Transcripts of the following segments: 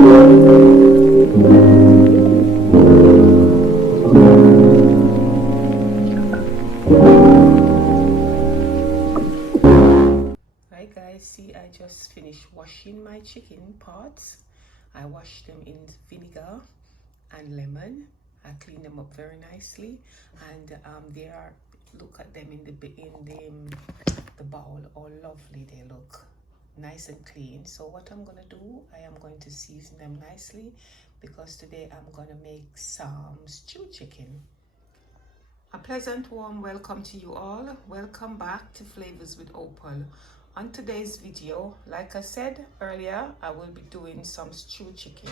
Hi guys, see, I just finished washing my chicken parts. I washed them in vinegar and lemon. I cleaned them up very nicely, and they are, look at them in the bowl, all lovely they look, nice and clean. So what I'm gonna do, I am going to season them nicely, because today I'm gonna make some stewed chicken. A pleasant warm welcome to you all. Welcome back to Flavors with Opal. On today's video, like I said earlier, I will be doing some stewed chicken.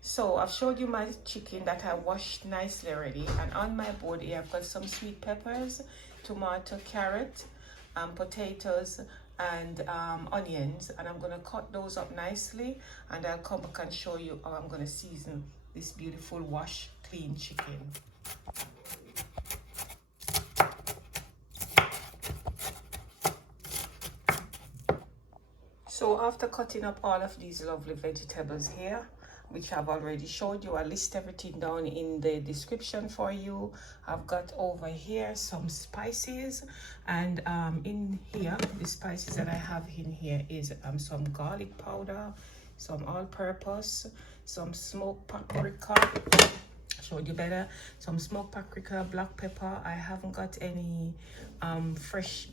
So I've showed you my chicken that I washed nicely already, and on my board here I've got some sweet peppers, tomato, carrot, potatoes, and onions, and I'm gonna cut those up nicely, and I'll come back and show you how I'm gonna season this beautiful wash clean chicken. So after cutting up all of these lovely vegetables here, which I've already showed you, I'll list everything down in the description for you. I've got over here some spices, and in here, the spices that I have in here is some garlic powder, some all-purpose, some smoked paprika, showed you better, some smoked paprika, black pepper. I haven't got any fresh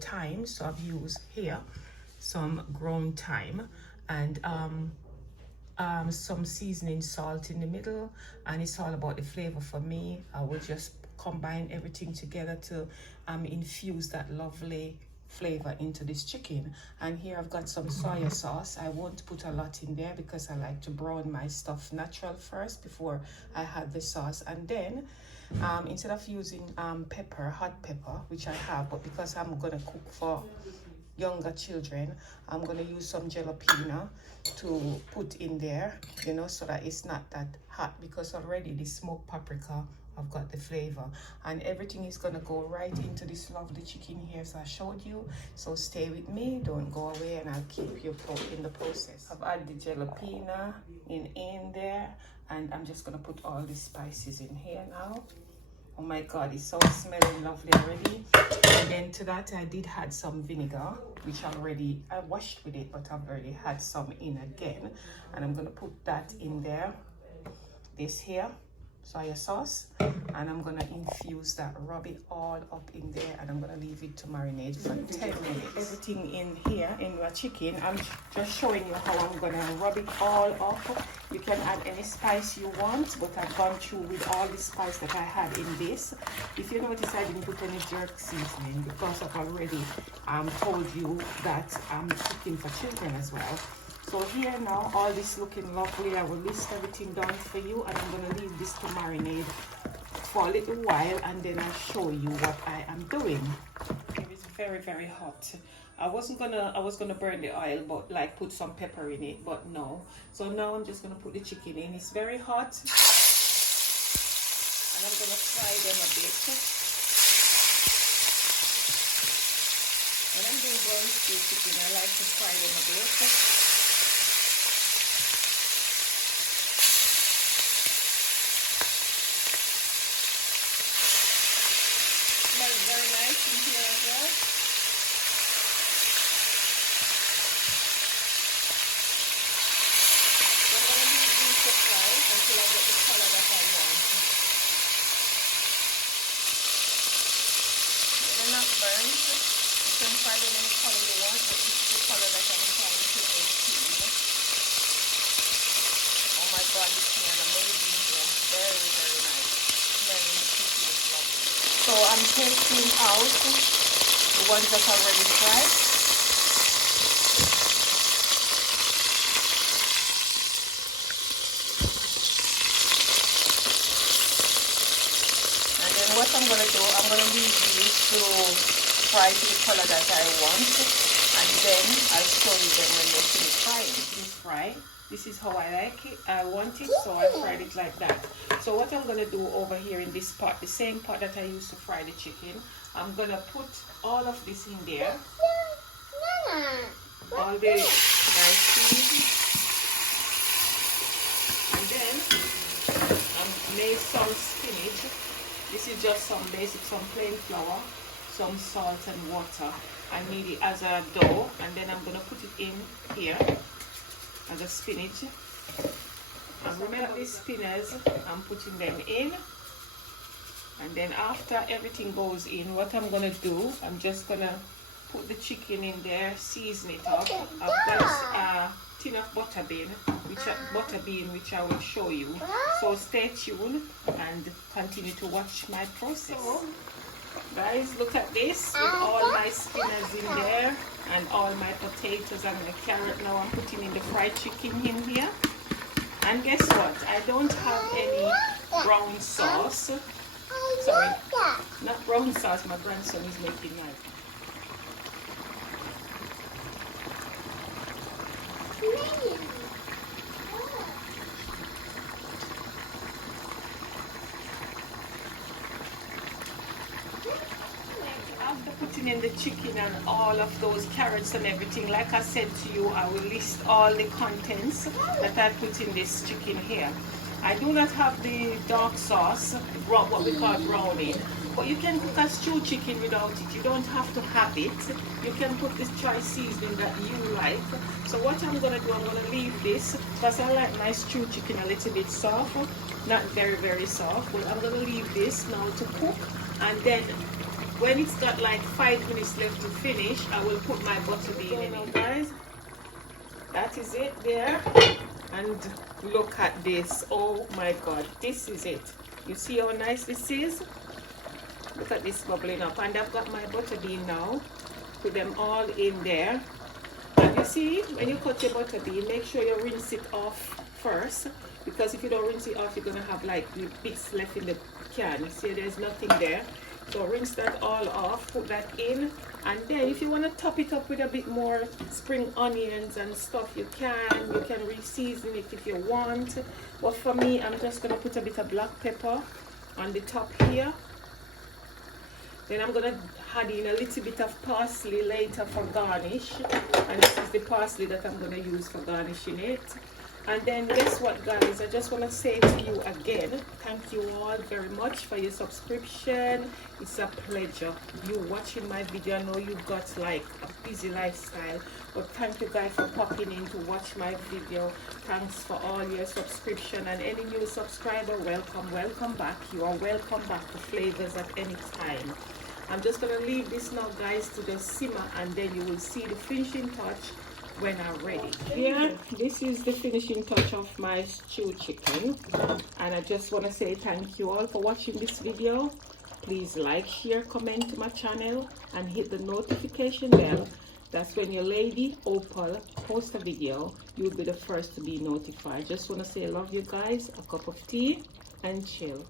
thyme, so I've used here some ground thyme, and some seasoning salt in the middle, and it's all about the flavor for me. I will just combine everything together to infuse that lovely flavor into this chicken. And here I've got some soya sauce. I won't put a lot in there because I like to brown my stuff natural first before I add the sauce. And then instead of using pepper, hot pepper, which I have, but because I'm gonna cook for younger children, I'm gonna use some jalapeno to put in there, you know, so that it's not that hot, because already the smoked paprika, I've got the flavor, and everything is gonna go right into this lovely chicken here. So I showed you, so stay with me, don't go away, and I'll keep you in the process. I've added the jalapeno in there, and I'm just gonna put all the spices in here now. Oh my god, it's so smelling lovely already. And then to that I did add some vinegar, which I washed with it, but I've already had some in again, and I'm gonna put that in there. This here soya sauce, and I'm gonna infuse that, rub it all up in there, and I'm gonna leave it to marinate for 10 minutes. Everything in here in my chicken, I'm just showing you how I'm gonna rub it all up. You can add any spice you want, but I've gone through with all the spice that I had in this. If you notice, I didn't put any jerk seasoning because I've already told you that I'm cooking for children as well. So here now, all this looking lovely. I will list everything down for you, and I'm gonna leave this to marinate for a little while, and then I'll show you what I am doing. It is very, very hot. I was gonna burn the oil, but like put some pepper in it, but no. So now I'm just gonna put the chicken in. It's very hot, and I'm gonna fry them a bit. When I'm doing brown stew chicken, I like to fry them a bit. Smells very nice in here as well. So I'm going to leave these to fry until I get the color that I want. They're not burnt. You can fry them any color you want, but this is the color that I'm trying to achieve. Oh my god, this smells amazing here. Very, very nice. Smelling the chicken is lovely. So I'm taking out the ones that are already fried. And then what I'm going to do, I'm going to leave these to fry to the color that I want. And then I'll show you them when they finish frying. Finish fry. This is how I like it. I want it, so I fried it like that. So what I'm going to do over here in this pot, the same pot that I used to fry the chicken, I'm going to put all of this in there. All the nice cheese. made some spinach. This is just some basic, some plain flour, some salt and water. I need it as a dough, and then I'm gonna put it in here as a spinach. And remember these spinners, I'm putting them in. And then after everything goes in, what I'm gonna do, I'm just gonna put the chicken in there, season it up. I've got a tin of butter bean, which I will show you. So stay tuned and continue to watch my process. Guys, look at this, with all my spinners in there and all my potatoes and my carrot. Now I'm putting in the fried chicken in here. And guess what? I don't have any brown sauce. Sorry, not brown sauce. My grandson is making mine. After putting in the chicken and all of those carrots and everything, like I said to you, I will list all the contents that I put in this chicken here. I do not have the dark sauce, what we call browning, but you can cook a stew chicken without it. You don't have to have it. You can put this choice seasoning that you like. So what I'm going to do, I'm going to leave this, because I like my stew chicken a little bit soft, not very, very soft. But I'm going to leave this now to cook, and then when it's got like 5 minutes left to finish, I will put my butter bean in it, guys. That is it there. And look at this. Oh my god, this is it. You see how nice this is? Look at this bubbling up. And I've got my butter bean now. Put them all in there. And you see, when you cut your butter bean, make sure you rinse it off first, because if you don't rinse it off, you're gonna have like the bits left in the can. You see, there's nothing there. So rinse that all off, put that in, and then if you want to top it up with a bit more spring onions and stuff, you can re-season it if you want. But for me, I'm just going to put a bit of black pepper on the top here. Then I'm going to add in a little bit of parsley later for garnish, and this is the parsley that I'm going to use for garnishing it. And then guess what, guys, I just want to say to you again, thank you all very much for your subscription. It's a pleasure you watching my video. I know you've got like a busy lifestyle, but thank you guys for popping in to watch my video. Thanks for all your subscription, and any new subscriber, welcome back. You are welcome back to Flavors at any time. I'm just going to leave this now, guys, to the simmer, and then you will see the finishing touch when I'm ready. Here, this is the finishing touch of my stew chicken, and I just want to say thank you all for watching this video. Please like, share, comment to my channel, and hit the notification bell. That's when your lady Opal posts a video, you'll be the first to be notified. Just want to say I love you guys, a cup of tea, and chill.